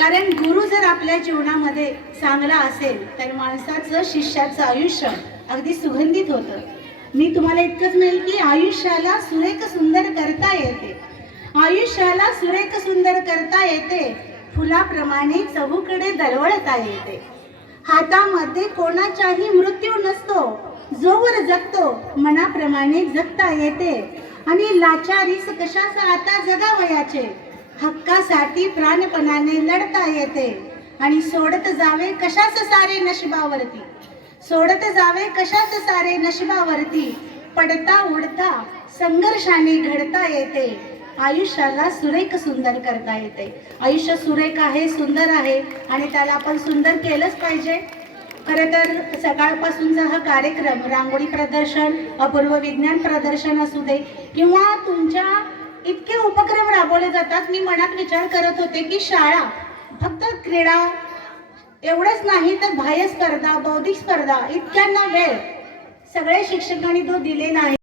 कारण गुरु जर आपल्या जीवनामध्ये चांगला असेल तर माणसाचं शिष्याचं आयुष्य अगदी सुगंधित होतं. मी तुम्हाला इतकंच म्हणेल की आयुष्याला सुरेख सुंदर करता येते. आयुष्याला सुरेख सुंदर करता येते फुलाप्रमाणे चहूकडे दरवळता येते. हातामध्ये कोणाचाही मृत्यू नसतो जोवर जगतो मनाप्रमाणे जगता येते. आणि लाचारीस कशाचा आता जगावयाचे? हक्कासाठी प्राणपणाने लढता येते. आणि सोडत जावे कशाच सारे नशिबावरती? सोडत जावे कशाच सारे नशिबावरती? पडता उडता संघर्षाने घडता येते. आयुष्याला सुरेख सुंदर करता येते. आयुष्य सुरेख आहे सुंदर आहे आणि त्याला आपण सुंदर केलंच पाहिजे. खरं तर सकाळपासूनचा हा कार्यक्रम रांगोळी प्रदर्शन अपूर्व विज्ञान प्रदर्शन असू दे किंवा तुमच्या शिकवले जातात. मी मनात विचार करत होते की शाळा फक्त क्रीडा एवढंच नाही तर बाह्य स्पर्धा बौद्धिक स्पर्धा इतक्यांना वेळ सगळ्या शिक्षकांनी तो दिलेला आहे